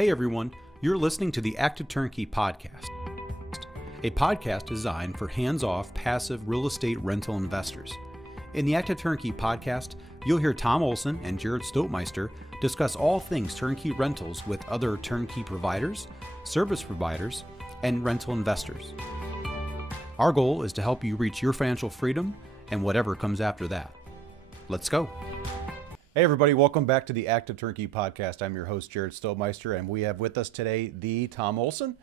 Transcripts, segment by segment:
Hey everyone, you're listening to the Active Turnkey podcast, a podcast designed for hands-off, passive real estate rental investors. In the Active Turnkey podcast, you'll hear Tom Olson and Jared Stoltmeister discuss all things turnkey rentals with other turnkey providers, service providers, and rental investors. Our goal is to help you reach your financial freedom and whatever comes after that. Let's go. Hey everybody, welcome back to the Active Turnkey podcast. I'm your host, Jared Stoltmeister, and we have with us today the Tom Olson.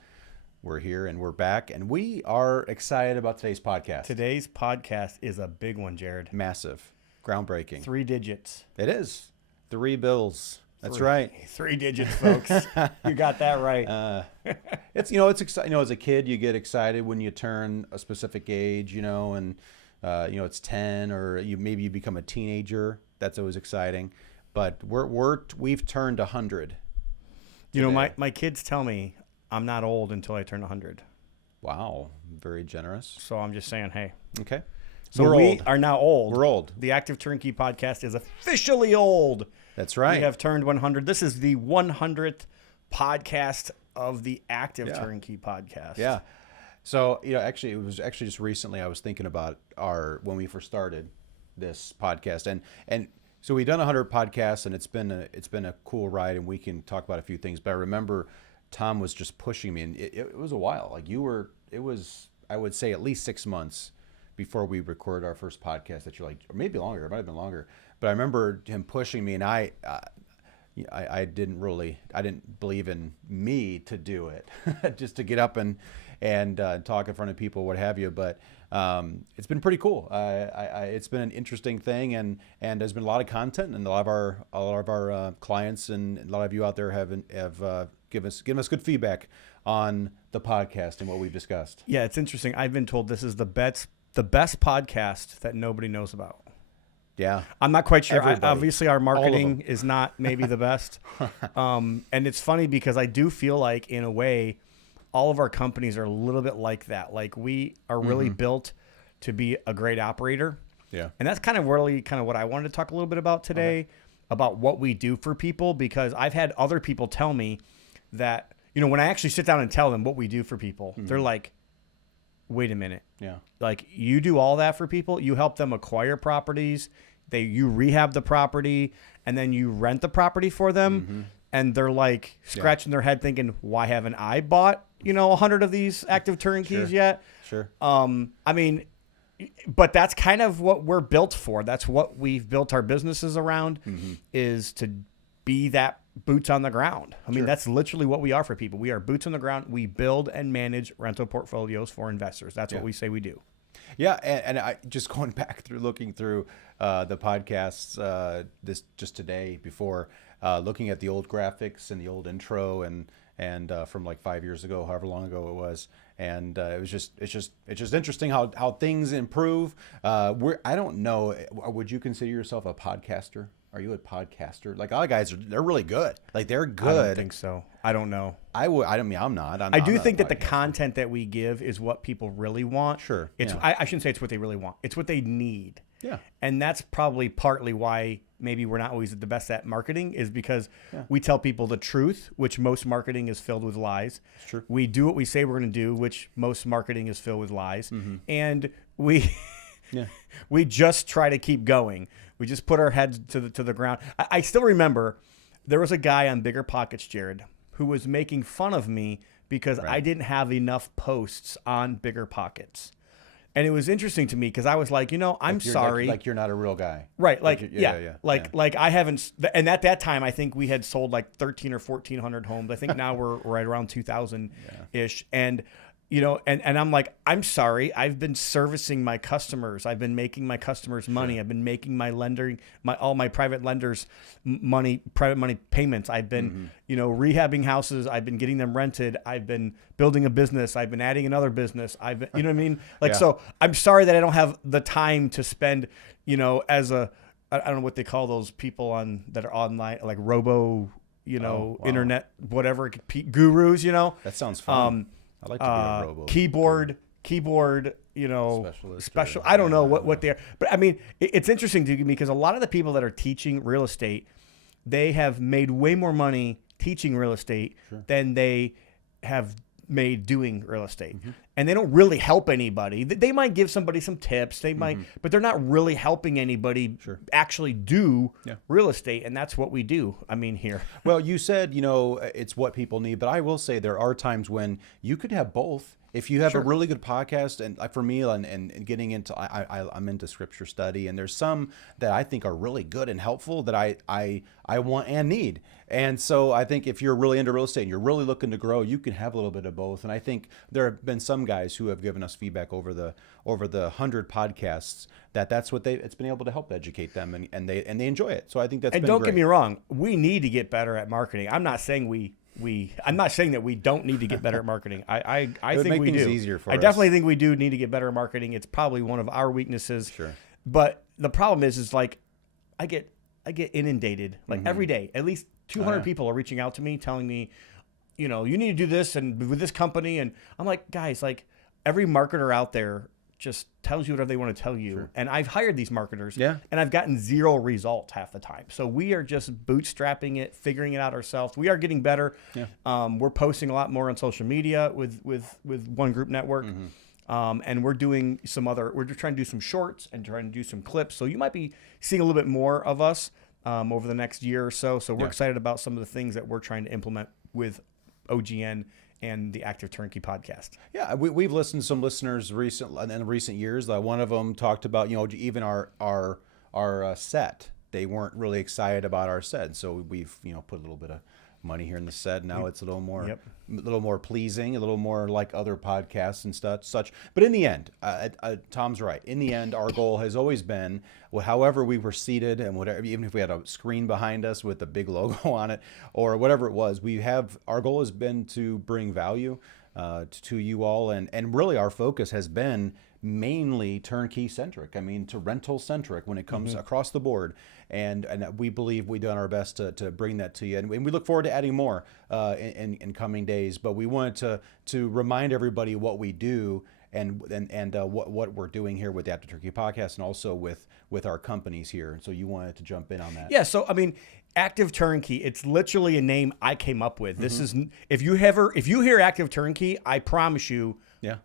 We're here and we're back, and we are excited about today's podcast. Today's podcast is a big one, Jared. Massive, groundbreaking. 3 digits. It is. 3 bills. That's right. 3 digits, folks. You got that right. It's exciting. As a kid, you get excited when you turn a specific age, and it's 10, or maybe you become a teenager. That's always exciting. But we've turned 100. My kids tell me I'm not old until I turn 100. Wow, very generous. So I'm just saying, hey. Okay. So we are now old. We're old. The Active Turnkey podcast is officially old. That's right. We have turned 100. This is the 100th podcast of the Active Turnkey podcast. Yeah. So, actually, it was just recently I was thinking about when we first started this podcast, and so we've done 100 podcasts, and it's been a cool ride, and we can talk about a few things. But I remember Tom was just pushing me, and it was a while. It was I would say at least 6 months before we recorded our first podcast that you're like, or maybe longer. It might have been longer, but I remember him pushing me, and I didn't believe in me to do it, just to get up and talk in front of people, what have you. But it's been pretty cool. It's been an interesting thing, and there's been a lot of content, and a lot of our clients and a lot of you out there have given us good feedback on the podcast and what we've discussed. Yeah, it's interesting. I've been told this is the best podcast that nobody knows about. Yeah. I'm not quite sure. Obviously, our marketing is not maybe the best. And it's funny because I do feel like, in a way, all of our companies are a little bit like that. Like, we are really built to be a great operator. Yeah. And that's kind of what I wanted to talk a little bit about today, about what we do for people, because I've had other people tell me that, when I actually sit down and tell them what we do for people, they're like, wait a minute. Yeah. Like, you do all that for people? You help them acquire properties, you rehab the property, and then you rent the property for them. And they're like scratching their head thinking, why haven't I bought, 100 of these Active Turnkeys yet? Sure. But that's kind of what we're built for. That's what we've built our businesses around, is to be that boots on the ground. I mean, that's literally what we are for people. We are boots on the ground. We build and manage rental portfolio's for investors. That's what we say we do. Yeah, and I just going back looking through the podcasts just today before looking at the old graphics and the old intro and from like 5 years ago, however long ago it was, and it's just interesting how things improve. I don't know. Would you consider yourself a podcaster? Are you a podcaster? Like, all guys they're really good. Like, they're good. I don't think so. I don't know. I'm not. I do think that the content that we give is what people really want. Sure. I shouldn't say it's what they really want. It's what they need. Yeah. And that's probably partly why maybe we're not always the best at marketing, is because we tell people the truth, which most marketing is filled with lies. It's true. We do what we say we're going to do, which most marketing is filled with lies. And we we just try to keep going. We just put our heads to the ground. I still remember there was a guy on Bigger Pockets, Jared, who was making fun of me because I didn't have enough posts on Bigger Pockets. And it was interesting to me because I was like, I'm sorry. Like you're not a real guy. Right. Like, like I haven't. And at that time, I think we had sold like 1,300 or 1,400 homes. I think now we're right around 2,000-ish. And, and I'm like, I'm sorry. I've been servicing my customers. I've been making my customers money. I've been making all my private lenders private money payments. I've been, rehabbing houses. I've been getting them rented. I've been building a business. I've been adding another business. I've been, you know what I mean? Like, so I'm sorry that I don't have the time to spend, as I don't know what they call those people that are online, like robo, internet, whatever, gurus, That sounds fun. I'd like to be a robo. Keyboard, special. I don't know what they are. But I mean, it's interesting to me because a lot of the people that are teaching real estate, they have made way more money teaching real estate than they have made doing real estate. And they don't really help anybody. They might give somebody some tips, they might, but they're not really helping anybody actually do real estate. And that's what we do. I mean, here. Well, you said, it's what people need, but I will say there are times when you could have both. If you have a really good podcast, and for me, and getting into, I'm into scripture study, and there's some that I think are really good and helpful that I want and need. And so I think if you're really into real estate and you're really looking to grow, you can have a little bit of both. And I think there have been some guys who have given us feedback over the 100 podcasts that's what it's been able to help educate them, and they enjoy it. So I think that's and been don't great. Get me wrong, we need to get better at marketing. I'm not saying I'm not saying that we don't need to get better at marketing. I think we do. Easier for I definitely think we do need to get better at marketing. It's probably one of our weaknesses. Sure. But the problem is like I get inundated like every day. At least 200 people are reaching out to me telling me, you need to do this and with this company, and I'm like, guys, like every marketer out there just tells you whatever they want to tell you. Sure. And I've hired these marketers and I've gotten zero results half the time. So we are just bootstrapping it, figuring it out ourselves. We are getting better. Yeah. We're posting a lot more on social media with One Group Network. And we're doing we're just trying to do some shorts and trying to do some clips. So you might be seeing a little bit more of us over the next year or so. So we're excited about some of the things that we're trying to implement with OGN and the Active Turnkey podcast. Yeah, we've listened to some listeners in recent years. One of them talked about, even our set. They weren't really excited about our set, so we've put a little bit of money here in the set. Now it's a little more pleasing, a little more like other podcasts and such. But in the end, Tom's right. In the end, our goal has always been, however we were seated and whatever, even if we had a screen behind us with a big logo on it or whatever it was, our goal has been to bring value to you all, and really our focus has been mainly turnkey centric. I mean, to rental centric when it comes across the board, and we believe we've done our best to bring that to you, and we look forward to adding more in coming days. But we wanted to remind everybody what we do and what we're doing here with the Active Turnkey podcast, and also with our companies here. And so you wanted to jump in on that. Yeah. So I mean, Active Turnkey, it's literally a name I came up with. This is, if you hear Active Turnkey, I promise you,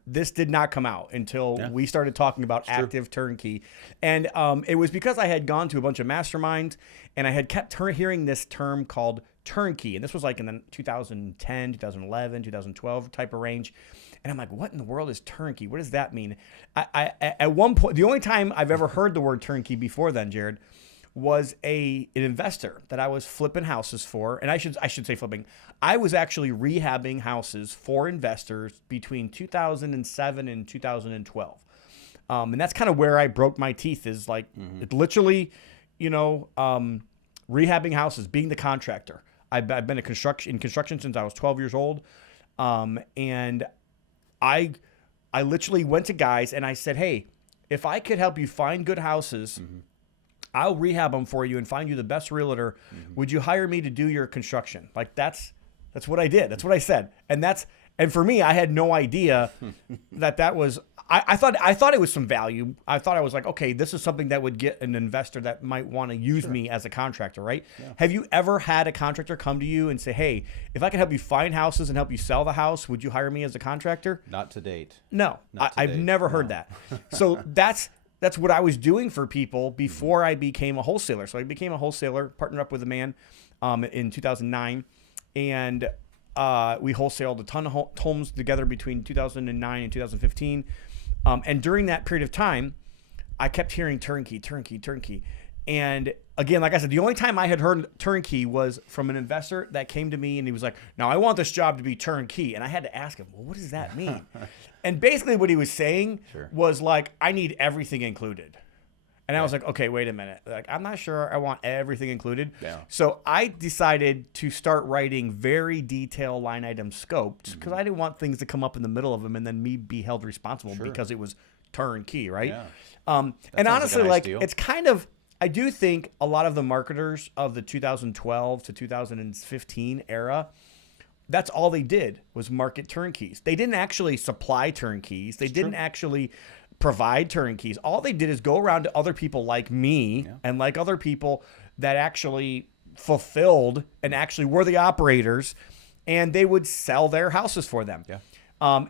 this did not come out until we started talking about Active Turnkey. And it was because I had gone to a bunch of masterminds and I had kept hearing this term called turnkey. And this was like in the 2010, 2011, 2012 type of range. And I'm like, what in the world is turnkey? What does that mean? I at one point, the only time I've ever heard the word turnkey before then, Jared, was an investor that I was flipping houses for. And I should say flipping. I was actually rehabbing houses for investors between 2007 and 2012. And that's kind of where I broke my teeth, is like it literally, rehabbing houses, being the contractor. I've been in construction since I was 12 years old. And I literally went to guys and I said, hey, if I could help you find good houses, I'll rehab them for you and find you the best realtor. Would you hire me to do your construction? Like that's what I did. That's what I said. And for me, I had no idea that was, I thought it was some value. I thought I was like, okay, this is something that would get an investor that might want to use me as a contractor, right? Yeah. Have you ever had a contractor come to you and say, hey, if I could help you find houses and help you sell the house, would you hire me as a contractor? Not to date. No, I've never heard that. So that's what I was doing for people before I became a wholesaler. So I became a wholesaler, partnered up with a man in 2009, and we wholesaled a ton of homes together between 2009 and 2015. And during that period of time, I kept hearing turnkey, turnkey, turnkey. And again, like I said, the only time I had heard turnkey was from an investor that came to me and he was like, now I want this job to be turnkey. And I had to ask him, well, what does that mean? And basically what he was saying was like, I need everything included. And I was like, okay, wait a minute. Like, I'm not sure I want everything included. Yeah. So I decided to start writing very detailed line item scopes because I didn't want things to come up in the middle of them and then me be held responsible because it was turnkey, right? Yeah. And honestly, like it's kind of, I do think a lot of the marketers of the 2012 to 2015 era, that's all they did was market turnkeys. They didn't actually supply turnkeys. They didn't actually provide turnkeys. All they did is go around to other people like me and like other people that actually fulfilled and actually were the operators, and they would sell their houses for them. Yeah.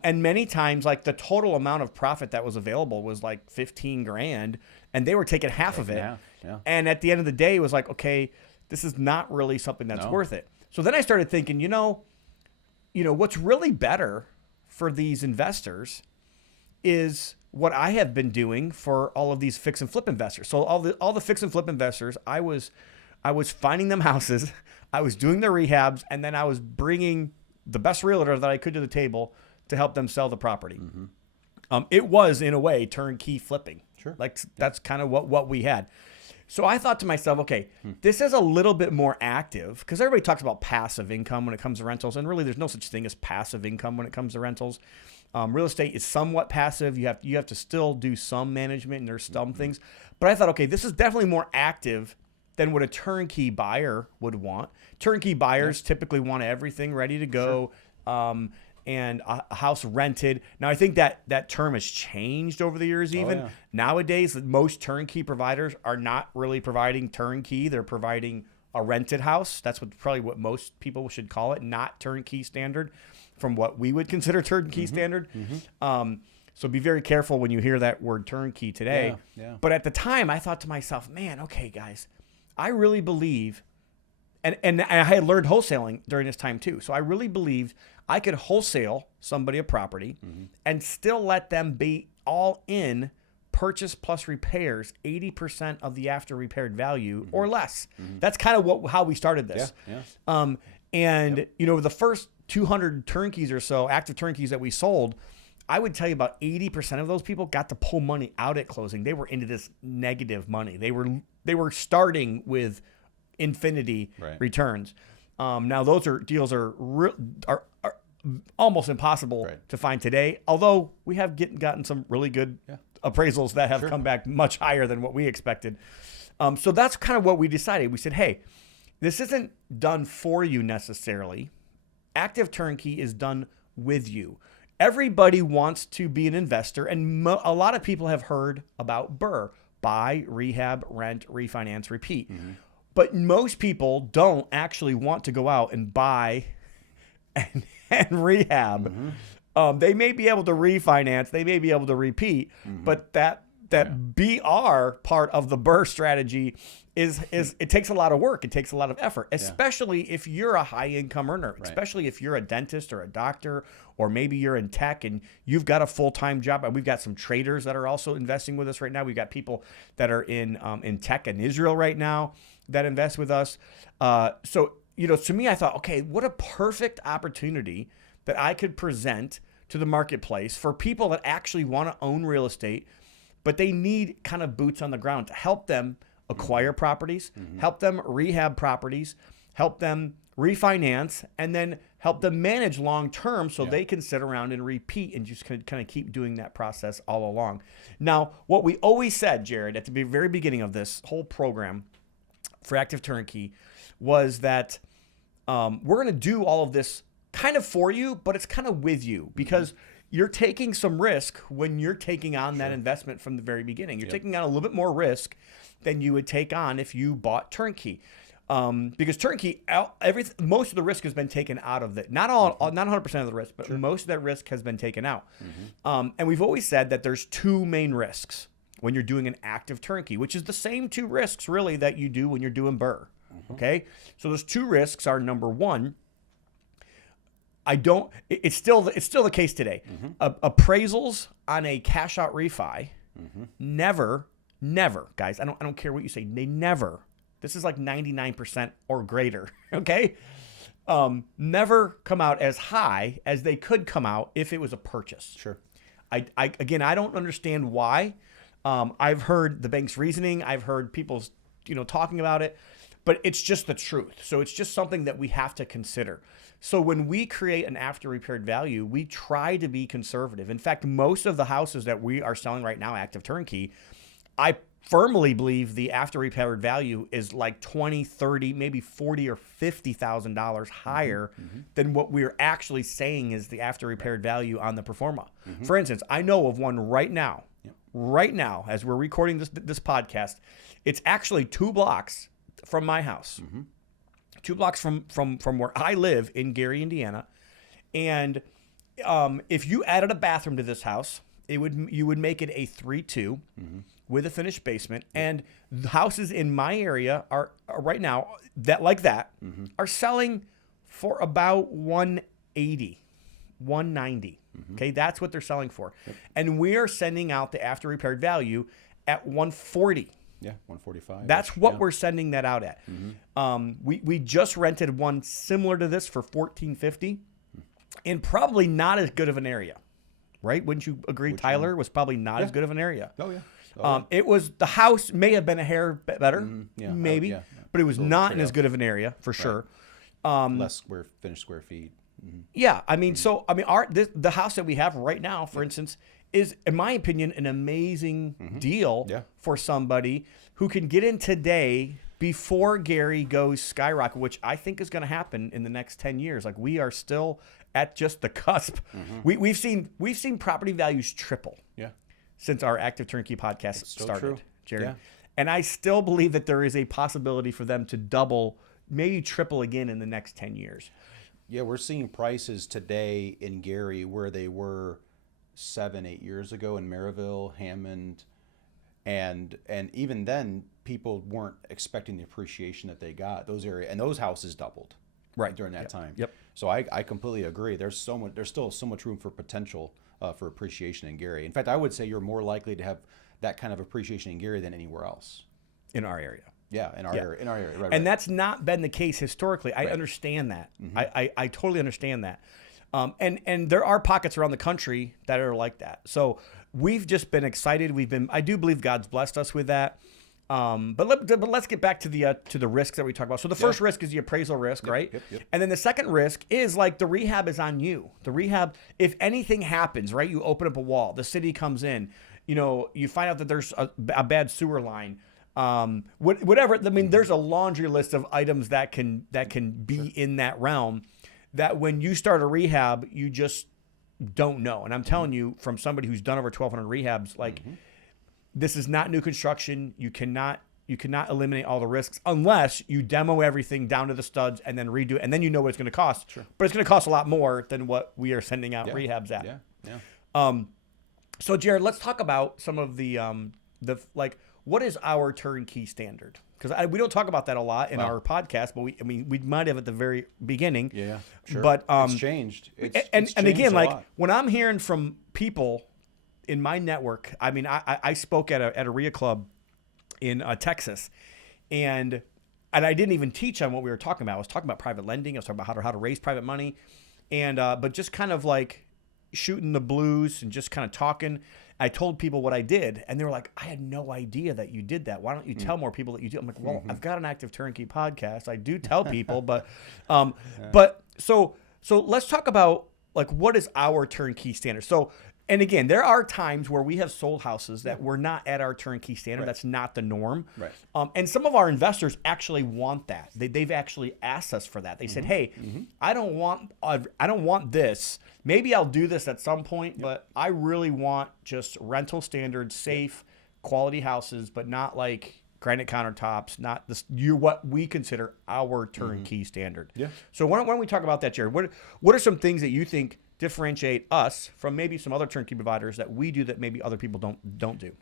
And many times, like the total amount of profit that was available was like 15 grand, and they were taking half of it. Yeah. And at the end of the day, it was like, okay, this is not really something that's worth it. So then I started thinking, what's really better for these investors is what I have been doing for all of these fix and flip investors. So all the fix and flip investors, I was finding them houses, I was doing their rehabs, and then I was bringing the best realtor that I could to the table to help them sell the property. It was, in a way, turnkey flipping. Sure. Like that's kind of what we had. So I thought to myself, okay, this is a little bit more active, because everybody talks about passive income when it comes to rentals, and really there's no such thing as passive income when it comes to rentals. Real estate is somewhat passive. You have to still do some management, and there's some things. But I thought, okay, this is definitely more active than what a turnkey buyer would want. Turnkey buyers typically want everything ready to go. Sure. And a house rented. Now, I think that term has changed over the years even. Yeah. Nowadays, most turnkey providers are not really providing turnkey. They're providing a rented house. That's probably what most people should call it, not turnkey standard from what we would consider turnkey standard. So be very careful when you hear that word turnkey today. Yeah. But at the time, I thought to myself, man, okay, guys, I really believe, and I had learned wholesaling during this time too. So I really believed I could wholesale somebody a property and still let them be all in purchase plus repairs, 80% of the after repaired value or less. That's kind of how we started this. And the first 200 turnkeys or so, active turnkeys that we sold, I would tell you about 80% of those people got to pull money out at closing. They were into this negative money. They were starting with infinity returns. Now those deals are almost impossible to find today. Although we have gotten some really good appraisals that have come back much higher than what we expected. So that's kind of what we decided. We said, hey, this isn't done for you necessarily. Active turnkey is done with you. Everybody wants to be an investor, and a lot of people have heard about BRRRR: buy, rehab, rent, refinance, repeat. But most people don't actually want to go out and buy and rehab. They may be able to refinance, they may be able to repeat, but that BR part of the BRRRR strategy is it takes a lot of work. It takes a lot of effort, especially if you're a high income earner, especially if you're a dentist or a doctor, or maybe you're in tech and you've got a full-time job. And we've got some traders that are also investing with us right now. We've got people that are in tech in Israel right now that invest with us. So to me, I thought, okay, what a perfect opportunity that I could present to the marketplace for people that actually want to own real estate, but they need kind of boots on the ground to help them acquire properties, help them rehab properties, help them refinance, and then help them manage long term so they can sit around and repeat and just kind of keep doing that process all along. Now, what we always said, Jared, at the very beginning of this whole program for Active Turnkey was that we're going to do all of this kind of for you, but it's kind of with you, because you're taking some risk when you're taking on that investment from the very beginning. You're taking on a little bit more risk than you would take on if you bought Turnkey. Because Turnkey, most of the risk has been taken out of it. Not 100% of the risk, but most of that risk has been taken out. And we've always said that there's two main risks when you're doing an active turnkey, which is the same two risks really that you do when you're doing BRRRR. Okay, so those two risks are, number one, it's still the case today. Appraisals on a cash out refi never, guys, I don't care what you say, they never. This is like 99% or greater, okay? Never come out as high as they could come out if it was a purchase. Sure. I don't understand why. I've heard the bank's reasoning. I've heard people, talking about it, but it's just the truth. So it's just something that we have to consider. So when we create an after repaired value, we try to be conservative. In fact, most of the houses that we are selling right now, active turnkey, I firmly believe the after repaired value is like 20, 30, maybe 40 or $50,000 higher than what we're actually saying is the after repaired value on the pro forma. For instance, I know of one right now, as we're recording this podcast. It's actually 2 blocks from my house. 2 blocks from where I live in Gary, Indiana. And if you added a bathroom to this house, you would make it a 3-2 with a finished basement. And the houses in my area are right now are selling for about 180, 190. Okay, that's what they're selling for. Yep. And we are sending out the after repaired value at 140. Yeah, 145. That's what we're sending that out at. We just rented one similar to this for $1,450 in probably not as good of an area, right? Wouldn't you agree? Which Tyler one? Was probably not as good of an area. Oh yeah. It was, the house may have been a hair better, maybe, but it was not in as good of an area for sure. Less finished square feet. Yeah, I mean, the house that we have right now, for instance, is, in my opinion, an amazing deal for somebody who can get in today before Gary goes skyrocket, which I think is going to happen in the next 10 years. Like, we are still at just the cusp. We've seen property values triple since our Active Turnkey podcast started, Jared. Yeah. And I still believe that there is a possibility for them to double, maybe triple again in the next 10 years. Yeah, we're seeing prices today in Gary where they were 7-8 years ago in Maryville, Hammond, and even then people weren't expecting the appreciation that they got. Those houses doubled during that time. Yep. So I completely agree. There's still so much room for potential for appreciation in Gary. In fact, I would say you're more likely to have that kind of appreciation in Gary than anywhere else in our area. Yeah, in our area, right. And that's not been the case historically. I understand that. I totally understand that. And there are pockets around the country that are like that. So we've just been excited. I do believe God's blessed us with that. But let's get back to the risks that we talked about. So the first risk is the appraisal risk, right? Yep. And then the second risk is, like, the rehab is on you. The rehab, if anything happens, right? You open up a wall, the city comes in, you find out that there's a bad sewer line. Whatever. I mean, there's a laundry list of items that can be in that realm, that when you start a rehab, you just don't know. And I'm telling you, from somebody who's done over 1,200 rehabs, like, this is not new construction. You cannot eliminate all the risks unless you demo everything down to the studs and then redo it, and then you know what it's going to cost. Sure. But it's going to cost a lot more than what we are sending out rehabs at. Yeah. So Jared, let's talk about some of the what is our turnkey standard? Because we don't talk about that a lot in our podcast, but we might have at the very beginning. Yeah, sure. But it's changed. And again, like, when I'm hearing from people in my network, I mean, I spoke at a RIA club in Texas, and I didn't even teach on what we were talking about. I was talking about private lending. I was talking about how to raise private money, and but just kind of like shooting the blues and just kind of talking. I told people what I did, and they were like, I had no idea that you did that. Why don't you tell more people that you do? I'm like, well, I've got an Active Turnkey podcast. I do tell people, but so let's talk about, like, what is our turnkey standard? So, and again, there are times where we have sold houses that were not at our turnkey standard. Right. That's not the norm. Right. And some of our investors actually want that. They've actually asked us for that. They said, hey, I don't want this. Maybe I'll do this at some point, but I really want just rental standard, safe, quality houses, but not like granite countertops, not what we consider our turnkey standard. Yeah. So why don't we talk about that, Jared? What are some things that you think differentiate us from maybe some other turnkey providers that we do that maybe other people don't do?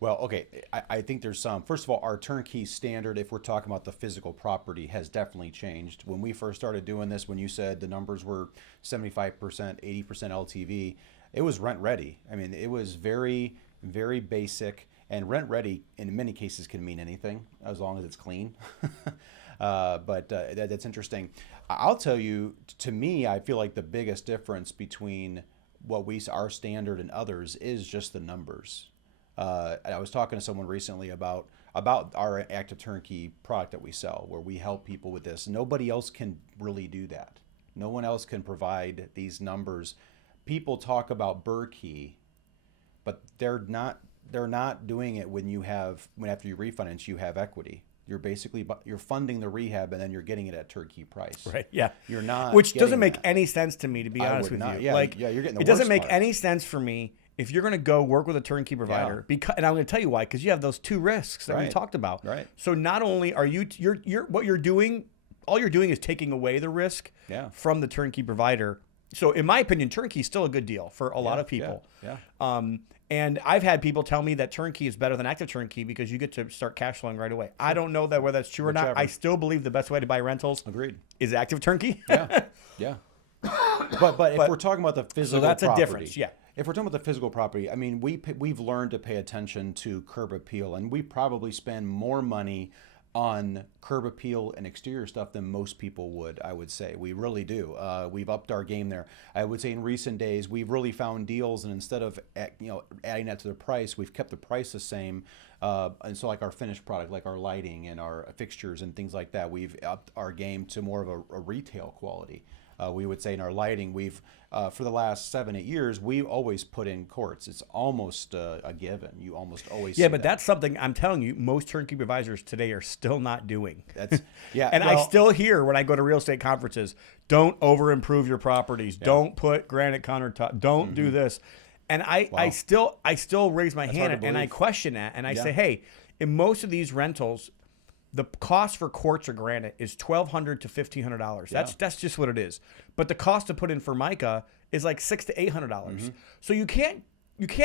Well, okay, I think there's some. First of all, our turnkey standard, if we're talking about the physical property, has definitely changed. When we first started doing this, when you said the numbers were 75%, 80% LTV, it was rent ready. I mean, it was very, very basic, and rent ready in many cases can mean anything as long as it's clean. But that's interesting. I'll tell you, to me, I feel like the biggest difference between our standard and others is just the numbers. I was talking to someone recently about our Active Turnkey product that we sell, where we help people with this. Nobody else can really do that. No one else can provide these numbers. People talk about Turnkey, but they're not doing it when after you refinance, you have equity. You're funding the rehab, and then you're getting it at Turnkey price. Right. Yeah. You're not. Which doesn't make any sense to me, to be honest with you. Yeah. You're getting the it doesn't make any sense for me if you're going to go work with a turnkey provider. And I'm going to tell you why, because you have those two risks that we talked about. Right. So not only are you're what you're doing all you're doing is taking away the risk from the turnkey provider. So in my opinion, turnkey is still a good deal for a lot of people. And I've had people tell me that turnkey is better than active turnkey because you get to start cash flowing right away. Sure. I don't know whether that's true or not. I still believe the best way to buy rentals is active turnkey. But if we're talking about the physical that's property, a difference. Yeah. If we're talking about the physical property, I mean, we've learned to pay attention to curb appeal, and we probably spend more money on curb appeal and exterior stuff than most people would, I would say. We really do. We've upped our game there. I would say in recent days, we've really found deals, and instead of adding that to the price, we've kept the price the same. And so like our finished product, like our lighting and our fixtures and things like that, we've upped our game to more of a retail quality. We would say in our lighting, we've for the last 7-8 years, we've always put in quartz. It's almost a given. You almost always see but that's something I'm telling you, most turnkey providers today are still not doing. That's and I still hear when I go to real estate conferences, don't over improve your properties. Don't put granite countertop. Don't do this. And I still raise my hand and I question that, and I say, hey, in most of these rentals, the cost for quartz or granite is $1,200 to $1,500. That's just what it is. But the cost to put in Formica is like $600 to $800. So you can't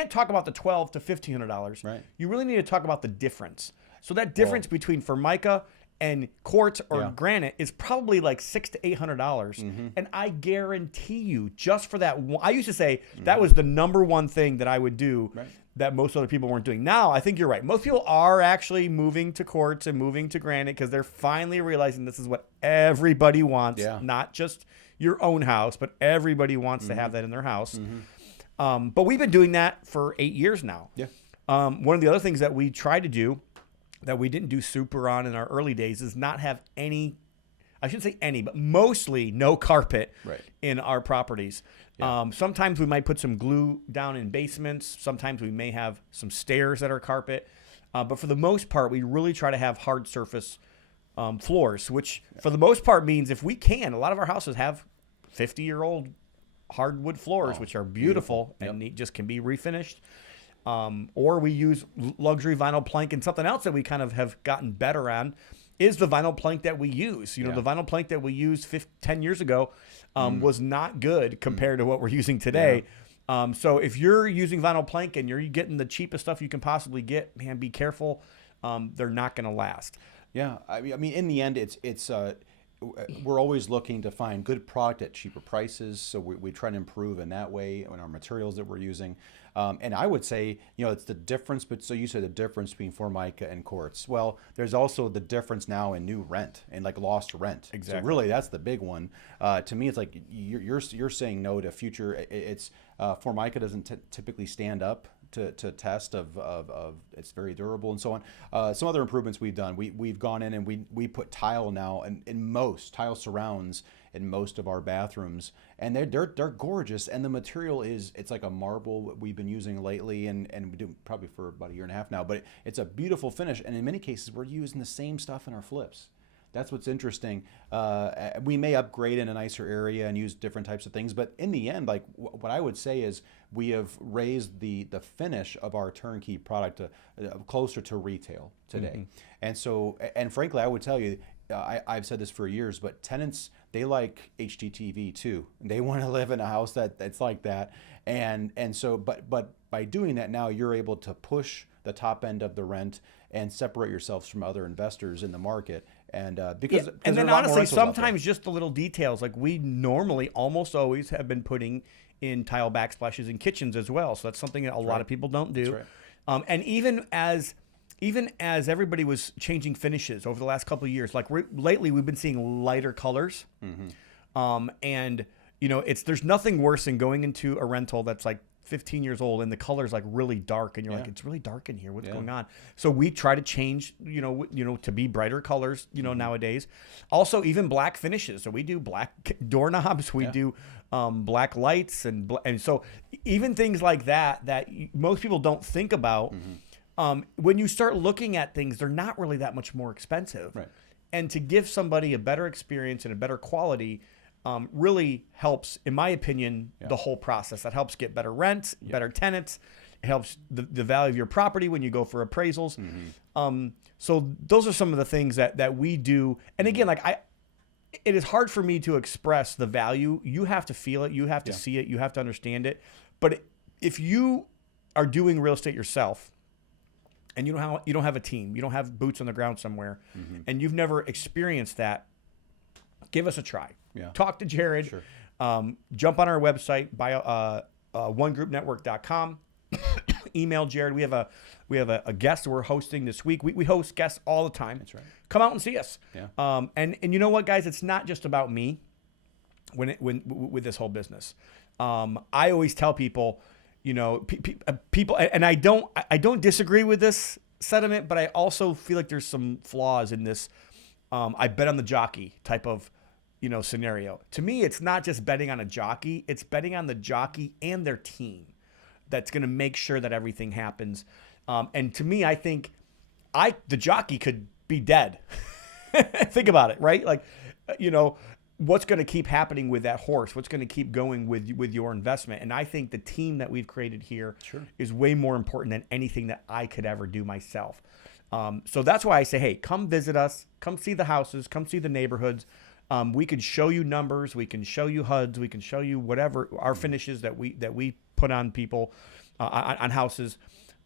talk about the $1,200 to $1,500. Right. You really need to talk about the difference. So that difference between Formica and quartz or granite is probably like $600 to $800. And I guarantee you, just for that, I used to say that was the number one thing that I would do. That most other people weren't doing. Now, I think you're right. Most people are actually moving to quartz and moving to granite because they're finally realizing this is what everybody wants, not just your own house, but everybody wants to have that in their house. But we've been doing that for 8 years now. One of the other things that we try to do that we didn't do super on in our early days is not have any, I shouldn't say any, but mostly no carpet in our properties. Sometimes we might put some glue down in basements. Sometimes we may have some stairs that are carpet. But for the most part, we really try to have hard surface floors, which for the most part means if we can, a lot of our houses have 50-year-old hardwood floors, which are beautiful and neat, just can be refinished. Or we use luxury vinyl plank, and something else that we kind of have gotten better on is the vinyl plank that we use. The vinyl plank that we used 10 years ago was not good compared to what we're using today. So if you're using vinyl plank and you're getting the cheapest stuff you can possibly get, man, be careful. They're not going to last. Yeah, I mean, in the end, it's we're always looking to find good product at cheaper prices. So we try to improve in that way on our materials that we're using. And I would say, it's the difference. But so you said the difference between Formica and quartz. Well, there's also the difference now in new rent and like lost rent. Exactly. So really, that's the big one. To me, it's like you're saying no to future. It's Formica doesn't typically stand up to test of it's very durable and so on. Some other improvements we've done. We've gone in and we put tile now in most tile surrounds in most of our bathrooms, and they're gorgeous. And the material it's like a marble we've been using lately, and we do probably for about 1.5 years now. But it's a beautiful finish, and in many cases we're using the same stuff in our flips. That's what's interesting. We may upgrade in a nicer area and use different types of things, but in the end, like what I would say is we have raised the finish of our turnkey product closer to retail today. And so, and frankly, I would tell you, I've said this for years, but tenants, they like HGTV too. They want to live in a house that's like that. And so, but by doing that now, you're able to push the top end of the rent and separate yourselves from other investors in the market. And because and then honestly, sometimes just the little details, like we normally almost always have been putting in tile backsplashes in kitchens as well. So that's something that a lot of people don't do. And even as everybody was changing finishes over the last couple of years, like lately we've been seeing lighter colors. And there's nothing worse than going into a rental that's like 15 years old and the color's like really dark and you're like, it's really dark in here. What's going on? So we try to change, to be brighter colors, nowadays. Also, even black finishes. So we do black doorknobs. We do black lights. And so even things like that most people don't think about. When you start looking at things, they're not really that much more expensive. And to give somebody a better experience and a better quality really helps, in my opinion, the whole process. That helps get better rent, better tenants. It helps the value of your property when you go for appraisals. So those are some of the things that we do. And again, like it is hard for me to express the value. You have to feel it. You have to see it. You have to understand it. But if you are doing real estate yourself and you don't have a team, you don't have boots on the ground somewhere, and you've never experienced that, give us a try. Yeah. Talk to Jared. Sure. Jump on our website, onegroupnetwork.com. Email Jared. We have a guest we're hosting this week. We host guests all the time. That's right. Come out and see us. Yeah. And you know what, guys? It's not just about me when with this whole business. I always tell people, you know, people, and I don't disagree with this sentiment, but I also feel like there's some flaws in this. I bet on the jockey type of, you know, scenario. To me, it's not just betting on a jockey; it's betting on the jockey and their team that's going to make sure that everything happens. And to me, I think the jockey could be dead. Think about it, right? Like, you know, what's going to keep happening with that horse? What's going to keep going with your investment? And I think the team that we've created here is way more important than anything that I could ever do myself. So that's why I say, hey, come visit us, come see the houses, come see the neighborhoods. We can show you numbers, we can show you HUDs, we can show you whatever our finishes that we put on people, on houses.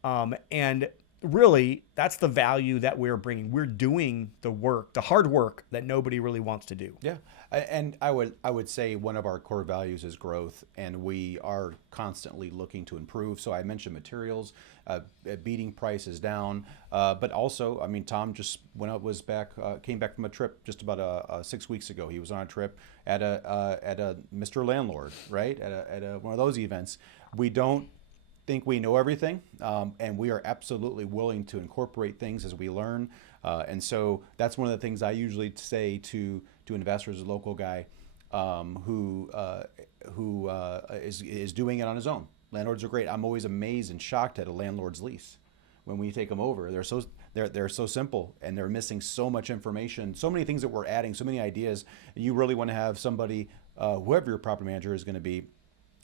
And really, that's the value that we're bringing. We're doing the work, the hard work that nobody really wants to do. Yeah, and I would say one of our core values is growth, and we are constantly looking to improve. So I mentioned materials, beating prices down, but also, I mean, Tom just came back from a trip just about 6 weeks ago. He was on a trip at a Mr. Landlord, right? At one of those events. We don't think we know everything, and we are absolutely willing to incorporate things as we learn. And so that's one of the things I usually say to investors, a local guy who is doing it on his own. Landlords are great. I'm always amazed and shocked at a landlord's lease when we take them over. They're so simple, and they're missing so much information, so many things that we're adding, so many ideas. You really want to have somebody, whoever your property manager is going to be,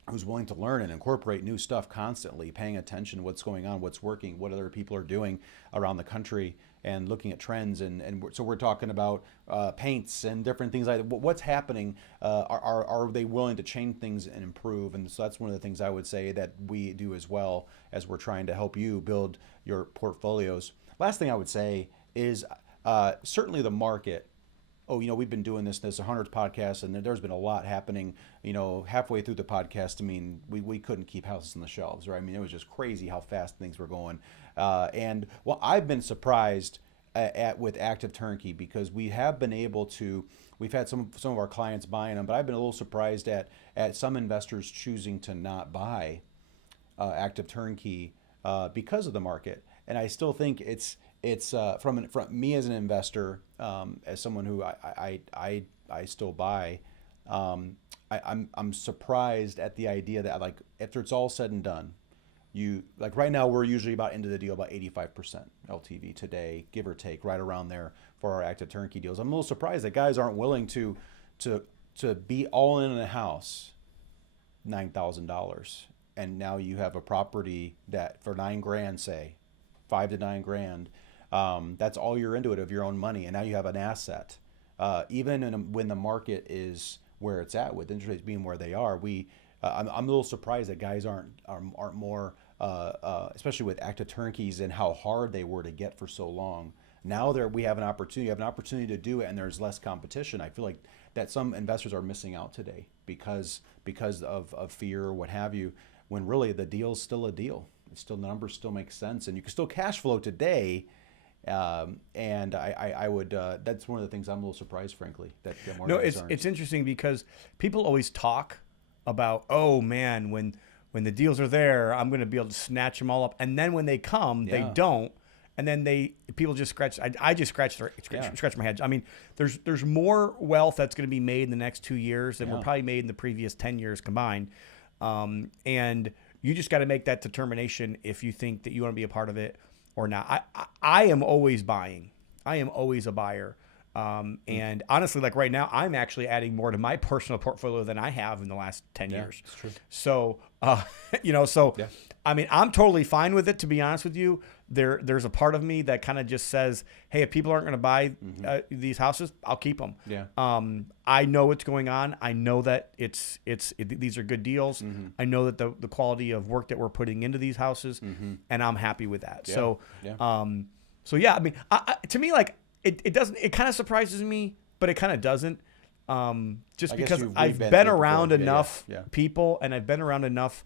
who's willing to learn and incorporate new stuff constantly, paying attention to what's going on, what's working, what other people are doing around the country, and looking at trends. And so we're talking about paints and different things like that. What's happening? Are they willing to change things and improve? And so that's one of the things I would say that we do as well as we're trying to help you build your portfolios. Last thing I would say is certainly the market. Oh, you know, we've been doing this 100th podcast, and there's been a lot happening. You know, halfway through the podcast, I mean, we couldn't keep houses on the shelves, right? I mean, it was just crazy how fast things were going. And well, I've been surprised with Active Turnkey, because we have been able to. We've had some of our clients buying them, but I've been a little surprised at some investors choosing to not buy Active Turnkey because of the market. And I still think it's from me as an investor, as someone who I still buy. I'm surprised at the idea that, like, after it's all said and done, you, like, right now we're usually about into the deal about 85% LTV today, give or take, right around there for our Active Turnkey deals. I'm a little surprised that guys aren't willing to be all in a house, $9,000, and now you have a property that for $9,000, say, $5,000 to $9,000. That's all you're into it of your own money, and now you have an asset. Even when the market is where it's at, with interest rates being where they are, I'm a little surprised that guys aren't more, especially with Active Turnkeys and how hard they were to get for so long. Now we have an opportunity. You have an opportunity to do it, and there's less competition. I feel like that some investors are missing out today because of fear or what have you. When really the deal's still a deal. It's still, the numbers still make sense, and you can still cash flow today. And I would that's one of the things I'm a little surprised, frankly, that more guys aren't. It's interesting because people always talk about, oh man, when the deals are there, I'm going to be able to snatch them all up, and then when they come, they don't, and then people just scratch. I just scratch my head. I mean, there's more wealth that's going to be made in the next 2 years than were probably made in the previous 10 years combined, and you just got to make that determination if you think that you want to be a part of it or not. I am always buying. I am always a buyer. And honestly, like right now, I'm actually adding more to my personal portfolio than I have in the last 10 years. That's true. So, I mean, I'm totally fine with it, to be honest with you. There's a part of me that kind of just says, hey, if people aren't going to buy these houses, I'll keep them. Yeah. I know what's going on. I know that these are good deals. I know that the quality of work that we're putting into these houses, and I'm happy with that. Yeah. So, Yeah. I mean, to me, like, it doesn't, it kind of surprises me, but it kind of doesn't. Just because I've been around enough people, and I've been around enough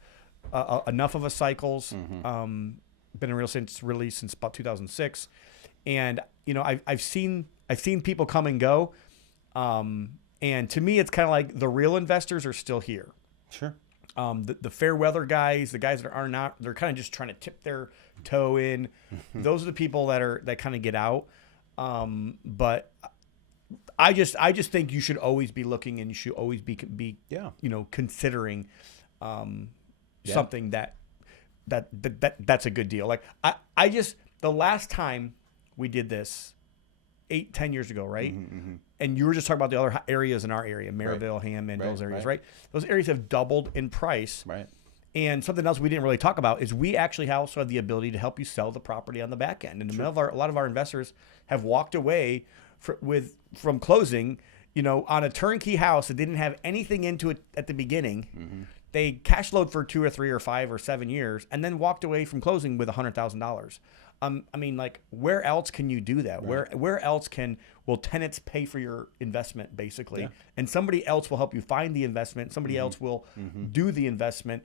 of a cycles. Been in real estate really since about 2006, and I've seen people come and go, and to me, it's kind of like the real investors are still here. Sure. The fair weather guys, the guys that are not, they're kind of just trying to tip their toe in. Those are the people that kind of get out. But I just think you should always be looking, and you should always be considering something that's a good deal. Like I just, the last time we did this 8-10 years ago, right? And you were just talking about the other areas in our area, Maryville, Hammond, those areas, right? Those areas have doubled in price. Right. And something else we didn't really talk about is we actually also have the ability to help you sell the property on the back end. And a lot of our investors have walked away from closing, on a turnkey house that didn't have anything into it at the beginning. They cash flowed for 2 or 3 or 5 or 7 years and then walked away from closing with $100,000. I mean, like, where else can you do that? Right. Where else will tenants pay for your investment, basically? Yeah. And somebody else will help you find the investment. Somebody else will do the investment.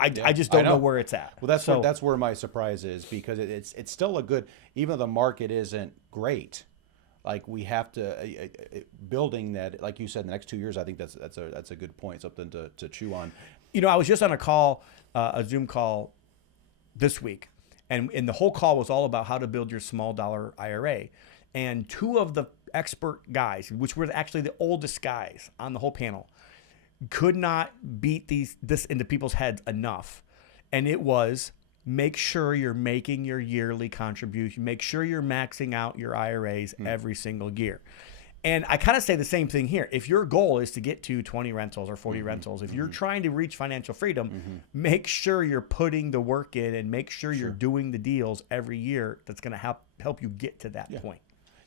I just don't know where it's at. Well, that's where my surprise is, because it's still a good, even though the market isn't great. Like, we have to building that, like you said, in the next 2 years. I think that's a good point, something to chew on. I was just on a Zoom call this week, and the whole call was all about how to build your small dollar IRA. And 2 of the expert guys, which were actually the oldest guys on the whole panel, could not beat this into people's heads enough. And it was, make sure you're making your yearly contribution. Make sure you're maxing out your IRAs every single year. And I kind of say the same thing here. If your goal is to get to 20 rentals or 40 rentals, if you're trying to reach financial freedom, make sure you're putting the work in, and make sure you're doing the deals every year that's going to help you get to that point.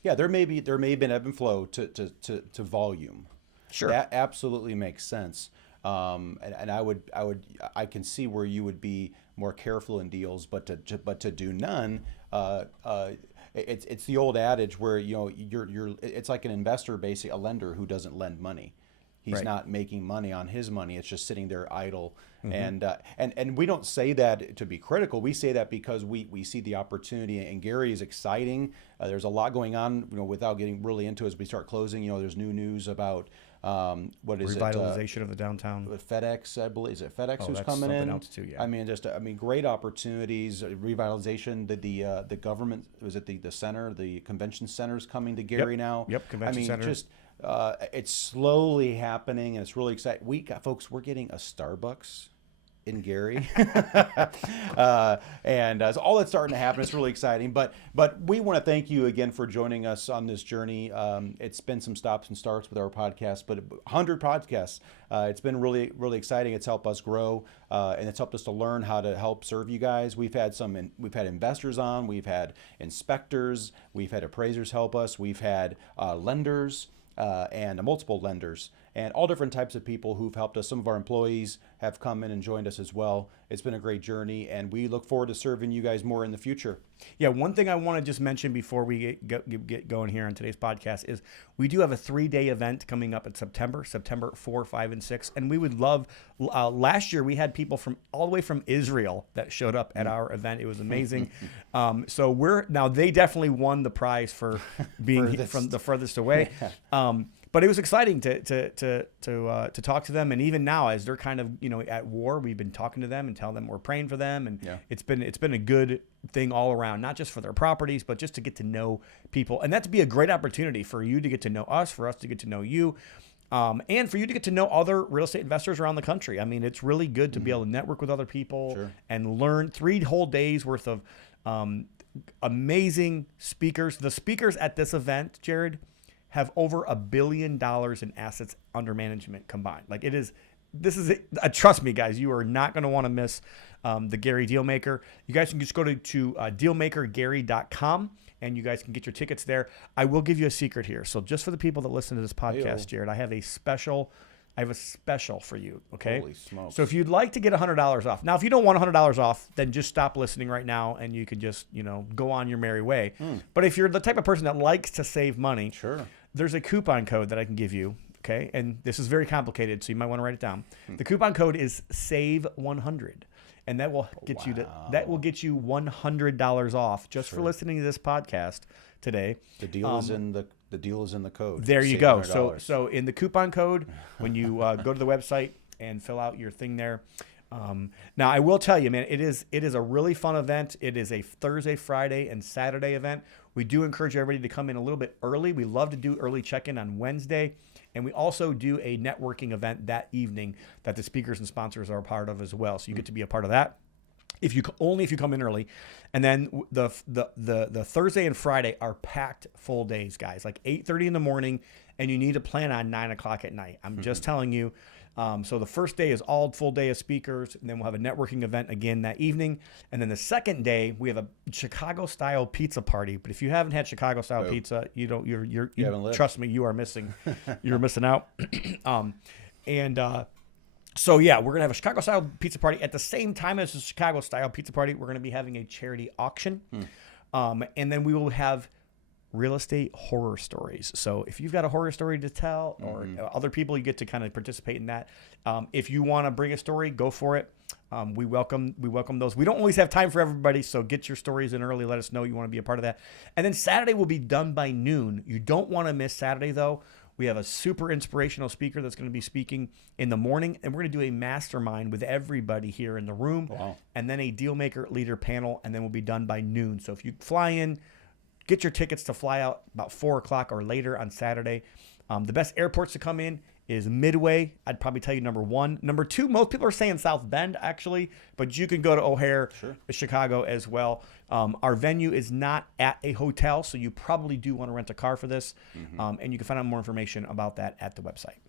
Yeah, there may be an ebb and flow to volume. Sure. That absolutely makes sense. And I can see where you would be more careful in deals, but to do none, it's the old adage where it's like an investor, basically a lender who doesn't lend money. He's not making money on his money. It's just sitting there idle. And we don't say that to be critical. We say that because we see the opportunity, and Gary is exciting. There's a lot going on, without getting really into it as we start closing. There's new news about revitalization of the downtown. FedEx, I believe. Is it FedEx who's coming in? Else too, yeah. I mean, great opportunities. Revitalization. The government, was it the center? The convention center is coming to Gary now. Yep, convention center. Just it's slowly happening, and it's really exciting. We're getting a Starbucks in Gary, and so all that's starting to happen. It's really exciting. But we want to thank you again for joining us on this journey. It's been some stops and starts with our podcast, but 100 podcasts. It's been really, really exciting. It's helped us grow, and it's helped us to learn how to help serve you guys. We've had investors on, we've had inspectors, we've had appraisers help us, we've had lenders. And multiple lenders, and all different types of people who've helped us. Some of our employees have come in and joined us as well. It's been a great journey, and we look forward to serving you guys more in the future. Yeah, one thing I want to just mention before we get going here on today's podcast is we do have a 3-day event coming up in September 4, 5, and 6, and we would love. Last year we had people from all the way from Israel that showed up at our event. It was amazing. So they definitely won the prize for being from the furthest away. But it was exciting to talk to them, and even now as they're kind of at war, we've been talking to them and telling them we're praying for them, and it's been a good thing all around, not just for their properties, but just to get to know people, and that'd be a great opportunity for you to get to know us, for us to get to know you, and for you to get to know other real estate investors around the country. I mean, it's really good to be able to network with other people and learn 3 whole days worth of amazing speakers. The speakers at this event, Jared, have over $1 billion in assets under management combined. Like this is trust me, guys, you are not going to want to miss the Gary Dealmaker. You guys can just go to dealmakergary.com and you guys can get your tickets there. I will give you a secret here. So just for the people that listen to this podcast, Jared, I have a special for you, okay? Holy smokes. So if you'd like to get $100 off. Now, if you don't want $100 off, then just stop listening right now and you can just, go on your merry way. But if you're the type of person that likes to save money, sure, there's a coupon code that I can give you, okay? And this is very complicated, so you might want to write it down. The coupon code is SAVE100. And that will get you $100 off just for listening to this podcast today. The deal is in the code. There you go. So in the coupon code, when you go to the website and fill out your thing there. Now I will tell you, man, it is a really fun event. It is a Thursday, Friday, and Saturday event. We do encourage everybody to come in a little bit early. We love to do early check-in on Wednesday. And we also do a networking event that evening that the speakers and sponsors are a part of as well. So you get to be a part of that if you come in early. And then the Thursday and Friday are packed full days, guys, like 8:30 in the morning, and you need to plan on 9 o'clock at night. I'm just telling you. So the first day is all full day of speakers, and then we'll have a networking event again that evening. And then the second day we have a Chicago style pizza party. But if you haven't had Chicago style pizza, you trust me, you are missing. You're missing out. So yeah, we're gonna have a Chicago style pizza party at the same time as the Chicago style pizza party. We're gonna be having a charity auction, and then we will have real estate horror stories. So if you've got a horror story to tell, or other people, you get to kind of participate in that. If you want to bring a story, go for it. We welcome those. We don't always have time for everybody, so get your stories in early. Let us know you want to be a part of that. And then Saturday will be done by noon. You don't want to miss Saturday though. We have a super inspirational speaker that's going to be speaking in the morning, and we're going to do a mastermind with everybody here in the room, and then a Dealmaker leader panel, and then we'll be done by noon. So if you fly in, get your tickets to fly out about 4 o'clock or later on Saturday. The best airports to come in is Midway. I'd probably tell you number 1. Number 2, most people are saying South Bend, actually, but you can go to O'Hare, Chicago as well. Our venue is not at a hotel, so you probably do want to rent a car for this, and you can find out more information about that at the website.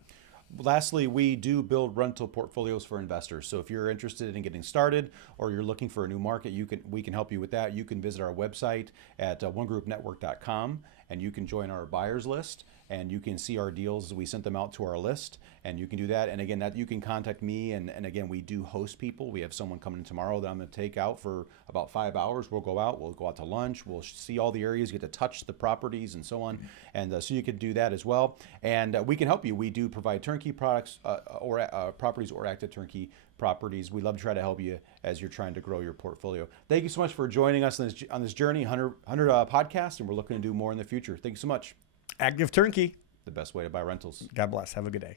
Lastly, we do build rental portfolios for investors. So if you're interested in getting started or you're looking for a new market, we can help you with that. You can visit our website at onegroupnetwork.com, and you can join our buyers list, and you can see our deals as we sent them out to our list, and you can do that. And again, that you can contact me, and again, we do host people. We have someone coming in tomorrow that I'm going to take out for about 5 hours. We'll go out to lunch, we'll see all the areas, get to touch the properties and so on, and so you could do that as well. And we can help you. We do provide turnkey products or properties or active turnkey properties. We love to try to help you as you're trying to grow your portfolio. Thank you so much for joining us on this journey, 100 podcast, and we're looking to do more in the future. Thank you so much. Active Turnkey, the best way to buy rentals. God bless. Have a good day.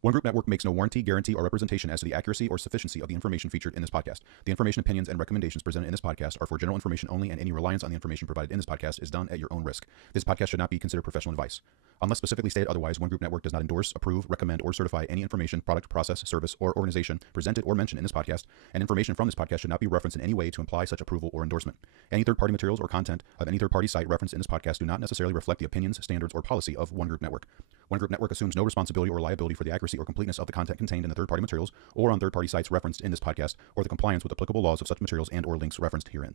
One Group Network makes no warranty, guarantee, or representation as to the accuracy or sufficiency of the information featured in this podcast. The information, opinions, and recommendations presented in this podcast are for general information only, and any reliance on the information provided in this podcast is done at your own risk. This podcast should not be considered professional advice. Unless specifically stated otherwise, One Group Network does not endorse, approve, recommend, or certify any information, product, process, service, or organization presented or mentioned in this podcast, and information from this podcast should not be referenced in any way to imply such approval or endorsement. Any third-party materials or content of any third-party site referenced in this podcast do not necessarily reflect the opinions, standards, or policy of One Group Network. One Group Network assumes no responsibility or liability for the accuracy or completeness of the content contained in the third-party materials or on third-party sites referenced in this podcast, or the compliance with applicable laws of such materials and or links referenced herein.